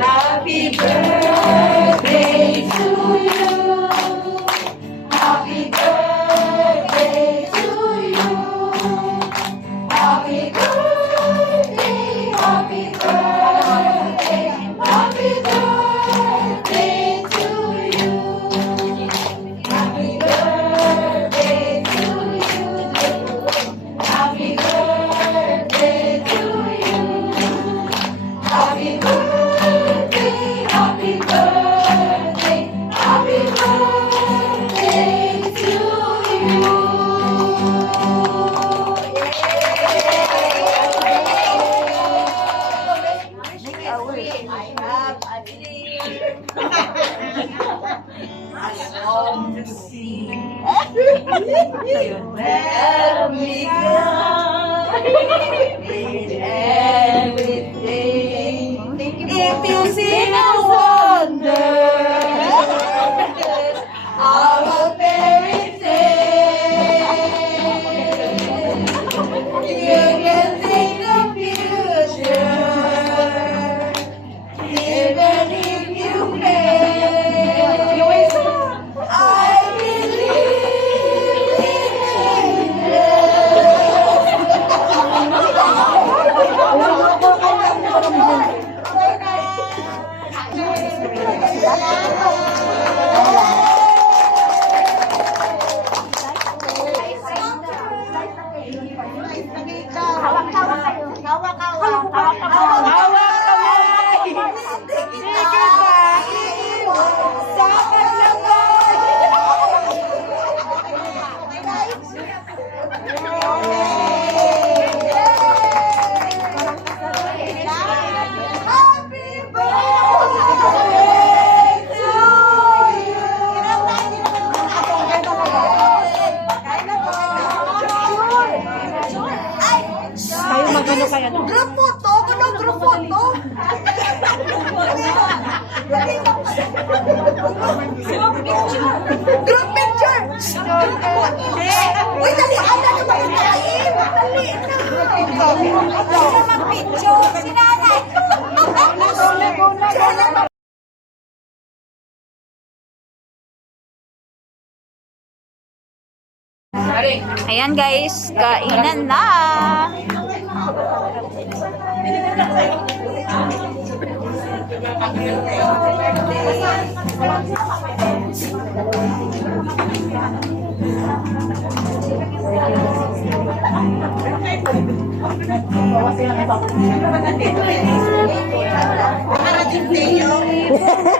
Happy birthday to you. Happy birthday to you. Happy birthday, happy birthday, happy birthday to you. Happy birthday to you. Happy birthday to you. Happy birthday, happy birthday, happy birthday to you. I have a dream. I long to see where we go with everything. If you see no wonder, our fairy tale, you can see the future, even if you fail. I believe in group photo? Ano group photo? Group picture! Uy, dali! Ano na ba yung kain? Dali na! Ano na mag-picture? Si nanay! Ayan guys, kainan na.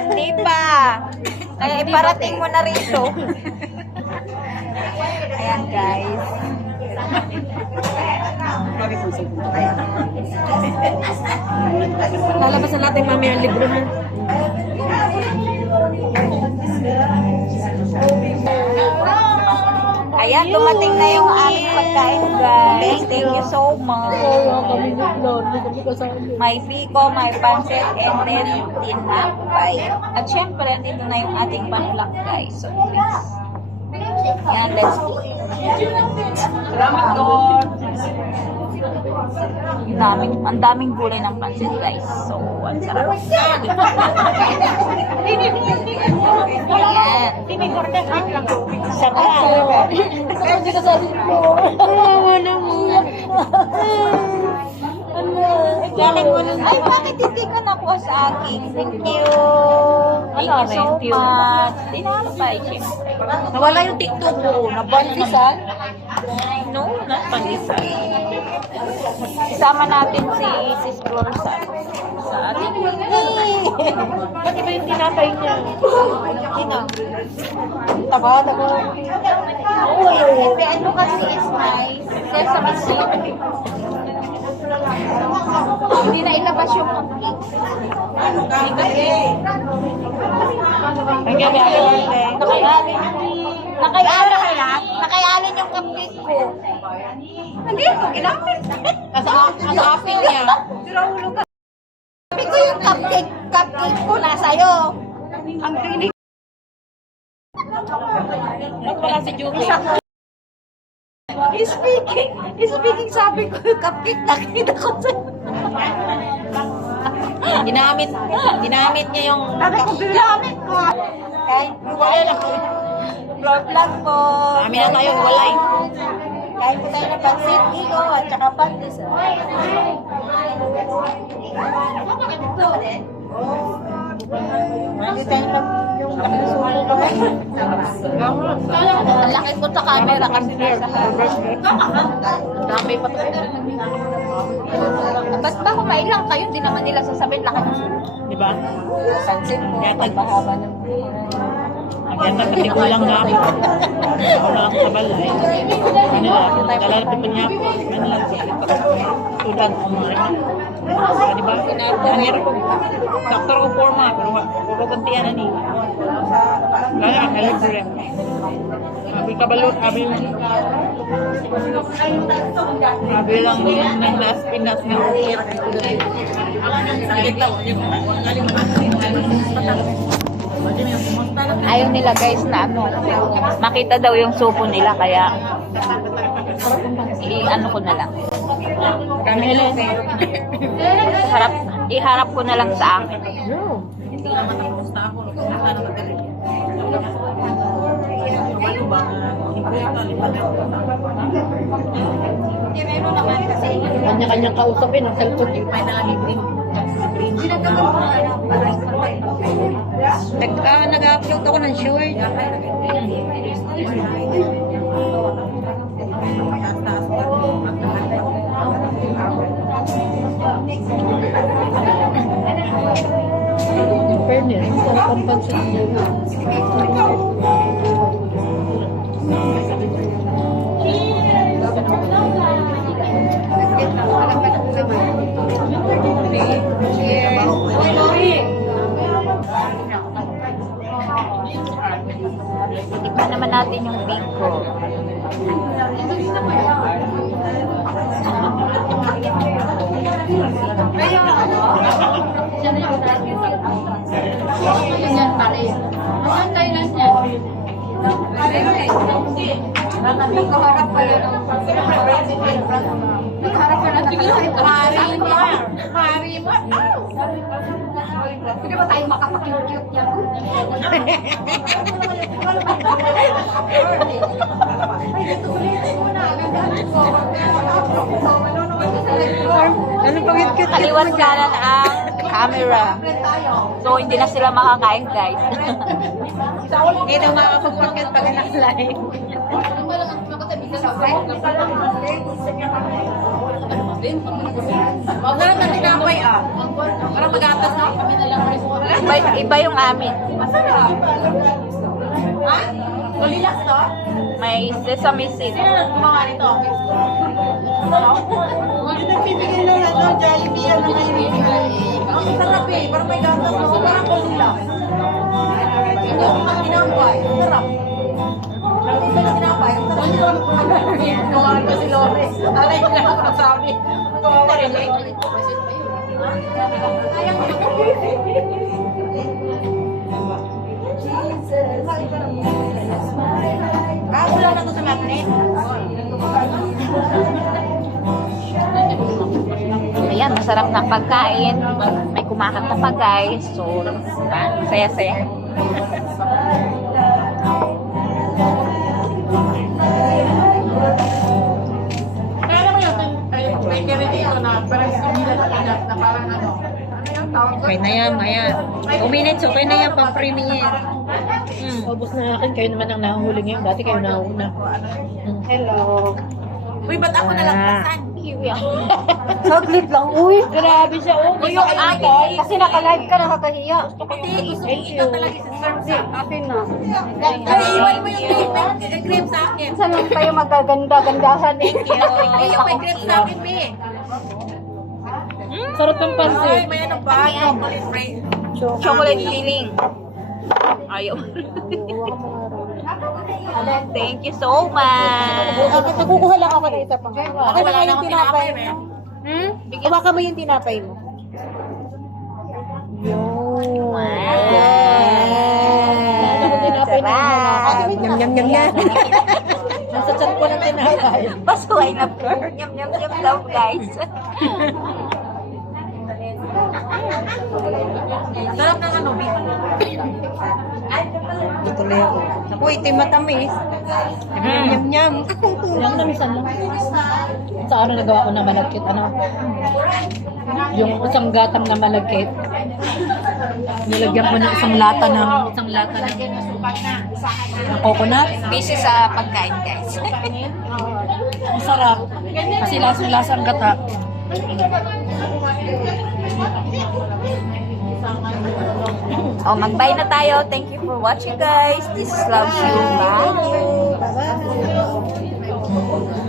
Hindi pa. Kaya iparating mo na rito. Ayan guys. Lalabasan natin mamaya ang libro mo. Ayan, dumating na yung aming pagkain guys. Thank you so much. May biko, may pancit, and then tinapay. At syempre, dito na yung ating panulak guys. So please. Yan, let's eat. Salamat Lord! Ang daming gulay ng pancit guys. So, ang sarap. Ayan. Sarap. Ay, bakit hindi ka nakuha sa akin? Thank you. Thank you so much. Tinapay, syempre. Nawala yung TikTok mo. Nabandisan? No, not pandesal. Isama natin si Sis Flor sa ating Ba't iba yung tinapay niya? Taba. Uy, ano ka kasi is may sesame seed. Hindi na ilabas yung cupcake. Nakayalin yung cupcake ko. Hindi ko, ginamit. Nasa apil niya. Sabi ko yung cupcake ko na sa'yo. Ang rinig. Wala si Juki. Speaking, sabi ko yung cupcake nakita ko sa'yo. Ginamit niya yung... Sabi ko, ginamit ko. Kahit wala lang po. Floor plan po. Kami na tayo, walay. Kahit po tayo na pansit, iyo, at saka pandis. Hindi tayo na yung nakasulo ko. Ang laki po sa camera kasi nasa Dami pa to. ba't ba kumailang kayo? Hindi naman nila sasabihin laki ng sulo. Di ba? Pansit po, Yatag. paghahaba ng Yan na kasi kulang nga ako. Ako na ako sa balay. Ano lang, dalalapit pa niya ako. Ano lang, tulad ko mga rin. Di ba? Nangyari ko. Doktor ko forma, pero kukuntian na niya. Kaya ang libre. Abi kabalot, abi lang ng nas pinas ng ukir. ayaw nila guys na ano, makita daw yung supo nila kaya i-ano ko na lang. Iharap ko na lang sa akin. Kanya-kanyang kausapin ang cellphone. Nag-upload ako ng short. Fairness, sarap ang pansin niya. Tikman naman natin yung biko. Hindi ba tayo makapag-cute yan? Ano pang cute? Kaliwan kanan ang camera. So, hindi na sila makakain, guys. Hindi na makakapag-cute pag naka-live. Huwag na lang tinapay para mag-atas na. Iba yung amin. Ha? Kulilas to? May sesame seed. Mga nito. Nagbibigay lang ito, Jollibee yan na ngayon. Ang sarap eh, parang may gatas na, parang kulilas. Ito, ang tinapay, ang sarap. Ito na tinapay, ang sarap. Kumain ko si Lores. Alay na ako nasabi. Wala na ito sa magnet. Ayan, masarap na pagkain. May kumakanta pa, guys. So, saya-saya. Kaya naman yun, may dito na parang similar na parang ano. Okay na yan, Maya. 2 minutes, okay na yan pang premiere. Ubus na akin, kayo naman ang nahuli ngayon. Dati kayo nahuna. Hello. Uy, ba't ako nalampasan? kiwi ako. Saglit lang, uy. Grabe siya. Oh, Yung akin. Kasi naka-live ka, nakakahiya. thank you. Akin na. Iwan mo yung cream sa akin. Saan lang tayo magaganda-gandahan eh. Thank you. Yung may cream sa akin, me. Sarap ng pansit. May ano pa? Chocolate filling. Ayaw. Thank you so much. Kukuha lang ako ng isa pang. Ako na yung tinapay. Hawakan mo yung tinapay mo. Yun. Sarap. Nyam, nyam, nyam, nyam. Nasa chan ko ng tinapay. Pasuhay na po. Yum, yum, yum daw, guys. Sarap ng ano, beef. Tuloy ako. Ako, ito yung matamis. Nyam, nyam, nyam. Yung namisan lang. Sa ano nagawa ko na malagkit, ano? Yung isang gatang na malagkit. Nilagyan ko ng isang lata ng coconut. Busy sa pagkain, guys. Ang sarap. Kasi lasang-lasang gata. Oh, mag-bye na tayo. Thank you for watching, guys. This is Love You. Bye. Bye-bye.